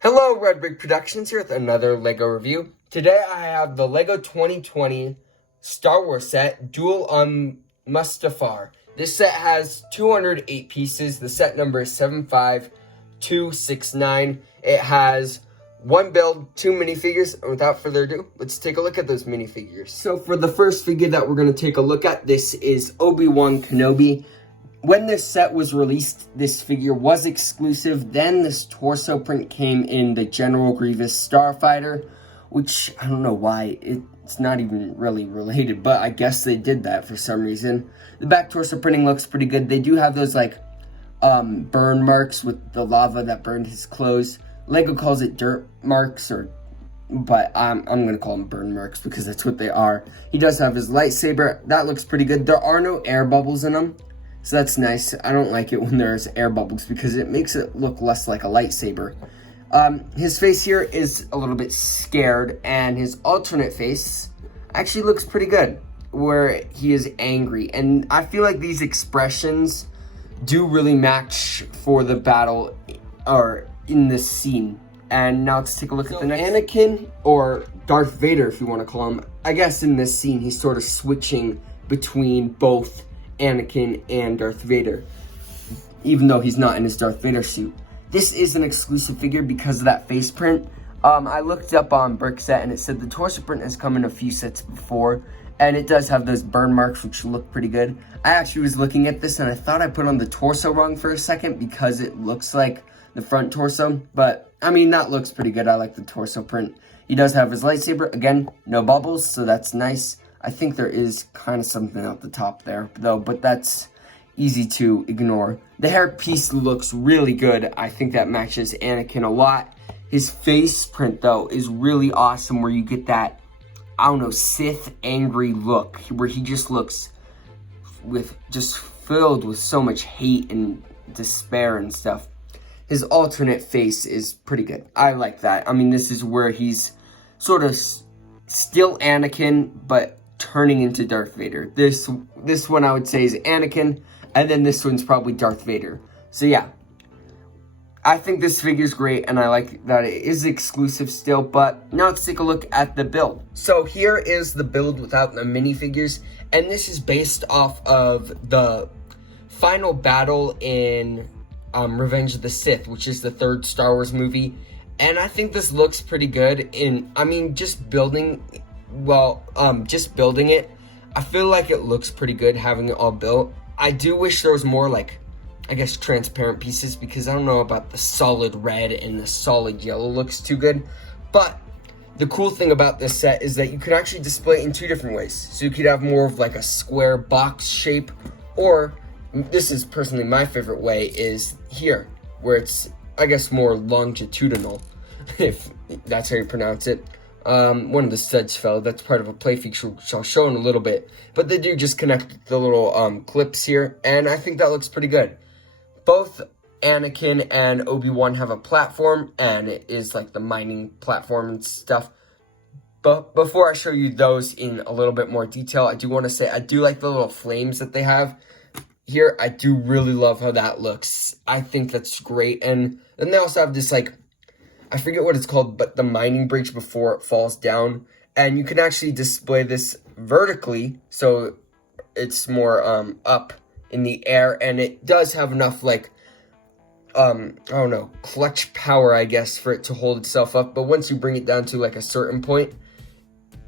Hello, Red Brick Productions here with another LEGO review. Today I have the LEGO 2020 Star Wars set, Duel on Mustafar. This set has 208 pieces. The set number is 75269. It has one build, two minifigures, and without further ado, let's take a look at those minifigures. So for the first figure that we're going to take a look at, this is Obi-Wan Kenobi. When this set was released, this figure was exclusive. Then this torso print came in the General Grievous Starfighter, which I don't know why. It's not even really related, but I guess they did that for some reason. The back torso printing looks pretty good. They do have those burn marks with the lava that burned his clothes. LEGO calls it dirt marks, but I'm going to call them burn marks because that's what they are. He does have his lightsaber. That looks pretty good. There are no air bubbles in him, so that's nice. I don't like it when there's air bubbles because it makes it look less like a lightsaber. His face here is a little bit scared, and his alternate face actually looks pretty good, where he is angry. And I feel like these expressions do really match for the battle or in this scene. And now let's take a look at the next. Anakin, or Darth Vader if you want to call him. I guess in this scene he's sort of switching between both Anakin and Darth Vader, even though he's not in his Darth Vader suit. This is an exclusive figure because of that face print. I looked up on Brickset and it said the torso print has come in a few sets before, and it does have those burn marks which look pretty good. I actually was looking at this and I thought I put on the torso wrong for a second because it looks like the front torso, but I mean that looks pretty good. I like the torso print. He does have his lightsaber, again, no bubbles, so that's nice. I think there is kind of something at the top there, though, but that's easy to ignore. The hair piece looks really good. I think that matches Anakin a lot. His face print, though, is really awesome, where you get that, I don't know, Sith angry look, where he just looks filled with so much hate and despair and stuff. His alternate face is pretty good. I like that. I mean, this is where he's sort of still Anakin, but turning into Darth Vader. This one I would say is Anakin, and then this one's probably Darth Vader. So yeah, I think this figure's great, and I like that it is exclusive still. But now let's take a look at the build. So here is the build without the minifigures, and this is based off of the final battle in Revenge of the Sith, which is the third Star Wars movie. And I think this looks pretty good. Just building it, I feel like it looks pretty good having it all built. I do wish there was more, transparent pieces, because I don't know about the solid red and the solid yellow looks too good. But the cool thing about this set is that you can actually display it in two different ways. So you could have more of like a square box shape, or this is personally my favorite way, is here, where it's, I guess, more longitudinal, if that's how you pronounce it. One of the studs fell. That's part of a play feature, which I'll show in a little bit. But they do just connect the little clips here, and I think that looks pretty good. Both Anakin and Obi-Wan have a platform, and it is like the mining platform and stuff. But before I show you those in a little bit more detail, I do want to say I do like the little flames that they have here. I do really love how that looks. I think that's great. And then they also have this, I forget what it's called, but the mining bridge before it falls down. And you can actually display this vertically, so it's more up in the air. And it does have enough, clutch power, I guess, for it to hold itself up. But once you bring it down to, a certain point,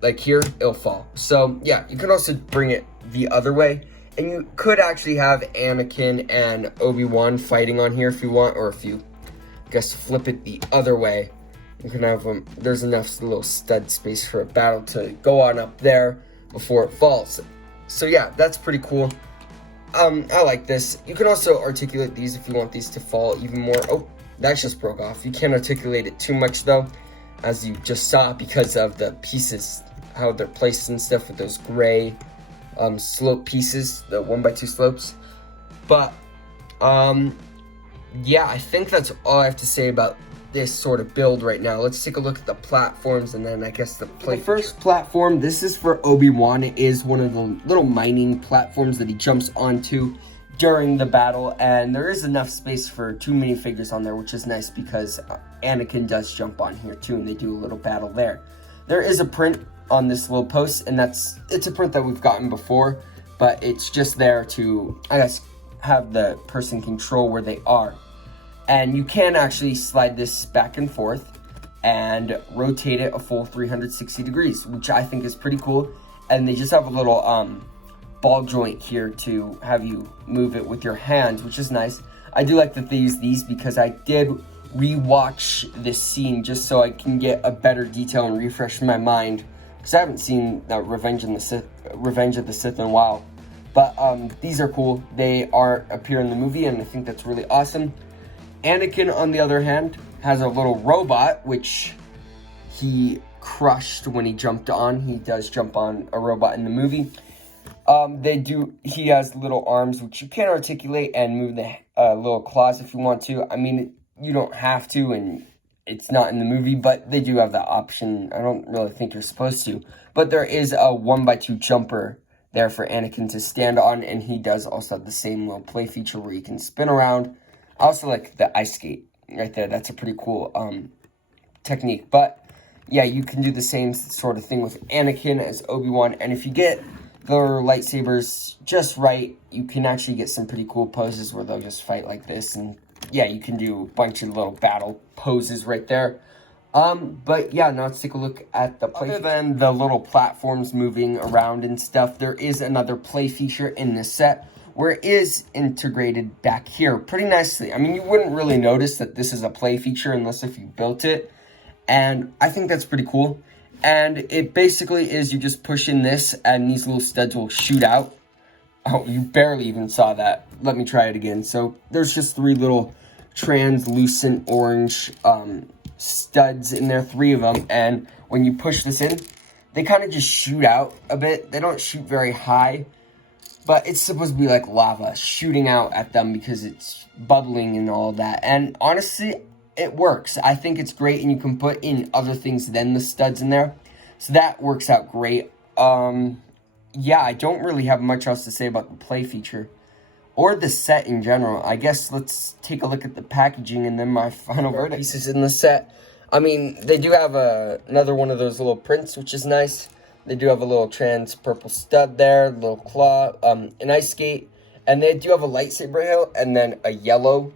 like here, it'll fall. So, yeah, you can also bring it the other way. And you could actually have Anakin and Obi-Wan fighting on here if you want, or if you flip it the other way, you can have them. There's enough little stud space for a battle to go on up there before it falls. So yeah, that's pretty cool. I like this. You can also articulate these if you want these to fall even more. Oh, that just broke off. You can't articulate it too much though, as you just saw, because of the pieces, how they're placed and stuff with those gray slope pieces, the 1x2 slopes. But yeah, I think that's all I have to say about this sort of build right now. Let's take a look at the platforms, and then I guess the first platform, this is for Obi-Wan. It is one of the little mining platforms that he jumps onto. during the battle, and there is enough space for 2 minifigures on there, which is nice because Anakin does jump on here too, and they do a little battle there. There is a print on this little post, and it's a print that we've gotten before, but it's just there to, I guess, have the person control where they are. And you can actually slide this back and forth and rotate it a full 360 degrees, which I think is pretty cool. And they just have a little ball joint here to have you move it with your hands, which is nice. I do like that they use these because I did rewatch this scene just so I can get a better detail and refresh my mind, because I haven't seen Revenge of the Sith in a while. But these are cool. They appear in the movie, and I think that's really awesome. Anakin, on the other hand, has a little robot, which he crushed when he jumped on. He does jump on a robot in the movie. He has little arms, which you can articulate and move the little claws if you want to. I mean, you don't have to, and it's not in the movie, but they do have that option. I don't really think you're supposed to. But there is a 1x2 jumper there for Anakin to stand on, and he does also have the same little play feature where you can spin around. I also like the ice skate right there. That's a pretty cool technique. But yeah, you can do the same sort of thing with Anakin as Obi-Wan. And if you get their lightsabers just right, you can actually get some pretty cool poses where they'll just fight like this. And yeah, you can do a bunch of little battle poses right there. But yeah, now let's take a look at the play. Other than the little platforms moving around and stuff, there is another play feature in this set where it is integrated back here pretty nicely. I mean, you wouldn't really notice that this is a play feature unless if you built it. And I think that's pretty cool. And it basically is you just push in this and these little studs will shoot out. Oh, you barely even saw that. Let me try it again. So there's just 3 little translucent orange studs in there, 3 of them. And when you push this in, they kind of just shoot out a bit. They don't shoot very high, but it's supposed to be like lava shooting out at them because it's bubbling and all that. And honestly, it works. I think it's great, and you can put in other things than the studs in there. So that works out great. Yeah, I don't really have much else to say about the play feature or the set in general. I guess let's take a look at the packaging and then my final verdict. Pieces in the set. I mean, they do have another one of those little prints, which is nice. They do have a little trans purple stud there, a little claw, an ice skate, and they do have a lightsaber hilt and then a yellow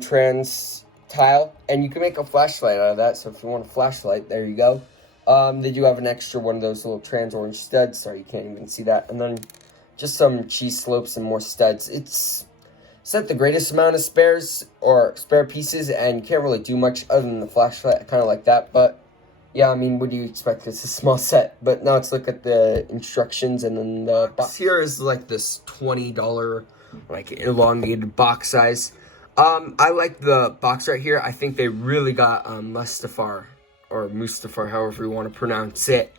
trans tile, and you can make a flashlight out of that. So if you want a flashlight, there you go. They do have an extra one of those little trans orange studs. Sorry, you can't even see that. And then just some cheese slopes and more studs. It's not the greatest amount of spare pieces, and you can't really do much other than the flashlight. I kind of like that, but yeah, I mean, what do you expect? It's a small set. But now let's look at the instructions and then the box. Here is like this $20 like elongated box size. I like the box right here. I think they really got Mustafar, or Mustafar, however you want to pronounce it,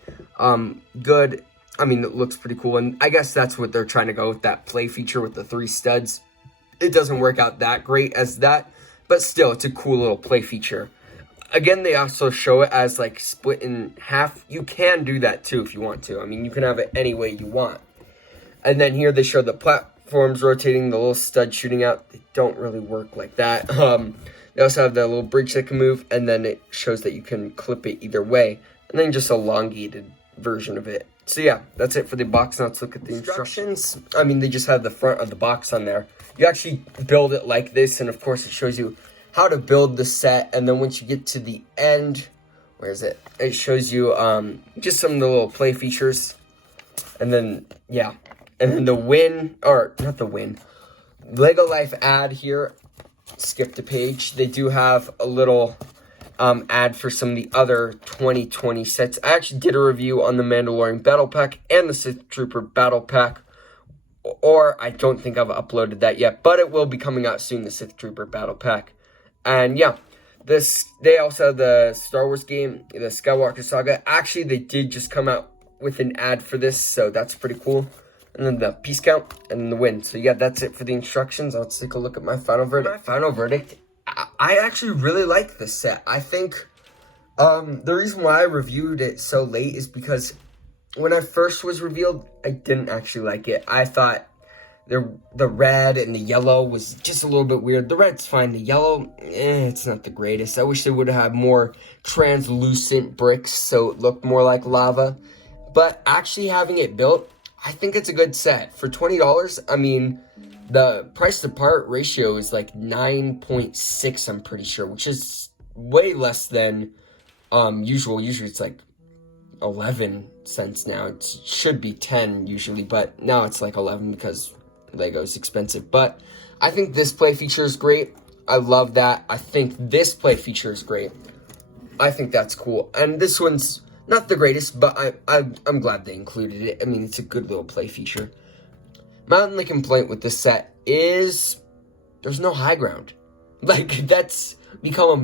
good. I mean, it looks pretty cool, and I guess that's what they're trying to go with, that play feature with the 3 studs. It doesn't work out that great as that, but still, it's a cool little play feature. Again, they also show it as like split in half. You can do that too if you want to. I mean, you can have it any way you want. And then here they show the platforms rotating, the little stud shooting out. They don't really work like that. They also have the little bridge that can move, and then it shows that you can clip it either way, and then just elongated version of it. So yeah, that's it for the box. Now let's look at the instructions. I mean, they just have the front of the box on there. You actually build it like this, and of course it shows you how to build the set. And then once you get to the end, where is it? It shows you just some of the little play features. And then, yeah. And then the Lego Life ad here. Skip the page. They do have a little ad for some of the other 2020 sets. I actually did a review on the Mandalorian Battle Pack and the Sith Trooper Battle Pack. Or I don't think I've uploaded that yet, but it will be coming out soon, the Sith Trooper Battle Pack. And yeah, they also have the Star Wars game, the Skywalker Saga. Actually, they did just come out with an ad for this, so that's pretty cool. And then the piece count and then the win. So yeah, that's it for the instructions. Let's take a look at my final verdict. My final verdict, I actually really like this set. I think the reason why I reviewed it so late is because when I first was revealed, I didn't actually like it. I thought The red and the yellow was just a little bit weird. The red's fine. The yellow, it's not the greatest. I wish they would have had more translucent bricks so it looked more like lava. But actually having it built, I think it's a good set. For $20, I mean, the price to part ratio is like 9.6, I'm pretty sure, which is way less than usual. Usually it's like 11 cents now. It should be 10 usually, but now it's like 11 because Lego's expensive. But I think this play feature is great. I love that. I think this play feature is great. I think that's cool. And this one's not the greatest, but I'm glad they included it. I mean, it's a good little play feature. My only complaint with this set is there's no high ground. Like, that's become a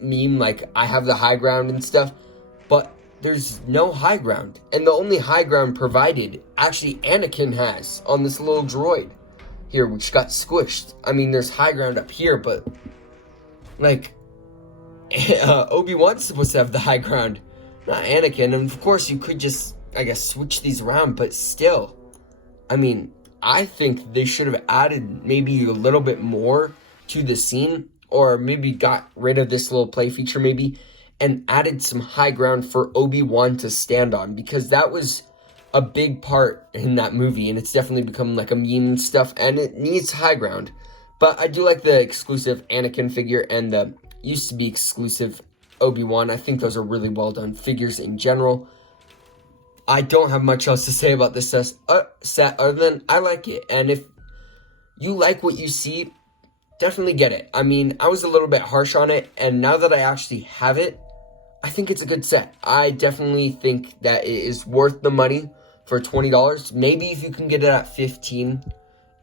meme, like, I have the high ground and stuff, but there's no high ground. And the only high ground provided, actually, Anakin has on this little droid here, which got squished. I mean, there's high ground up here, but, like, Obi-Wan's supposed to have the high ground, not Anakin. And, of course, you could just, I guess, switch these around, but still, I mean, I think they should have added maybe a little bit more to the scene, or maybe got rid of this little play feature maybe, and added some high ground for Obi-Wan to stand on, because that was a big part in that movie, and it's definitely become like a meme and stuff, and it needs high ground. But I do like the exclusive Anakin figure and the used to be exclusive Obi-Wan. I think those are really well done figures in general. I don't have much else to say about this set other than I like it. And if you like what you see, definitely get it. I mean, I was a little bit harsh on it, and now that I actually have it, I think it's a good set. I definitely think that it is worth the money for $20. Maybe if you can get it at $15,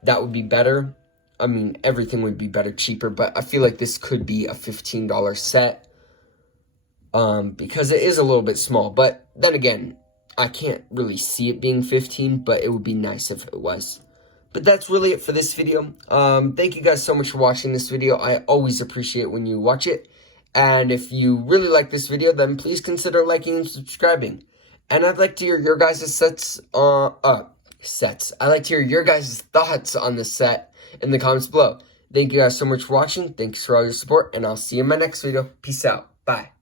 that would be better. I mean, everything would be better cheaper, but I feel like this could be a $15 set because it is a little bit small. But then again, I can't really see it being 15, but it would be nice if it was. But that's really it for this video. Thank you guys so much for watching this video. I always appreciate when you watch it. And if you really like this video, then please consider liking and subscribing. And I'd like to hear your guys' sets. I'd like to hear your guys' thoughts on the set in the comments below. Thank you guys so much for watching. Thanks for all your support, and I'll see you in my next video. Peace out. Bye.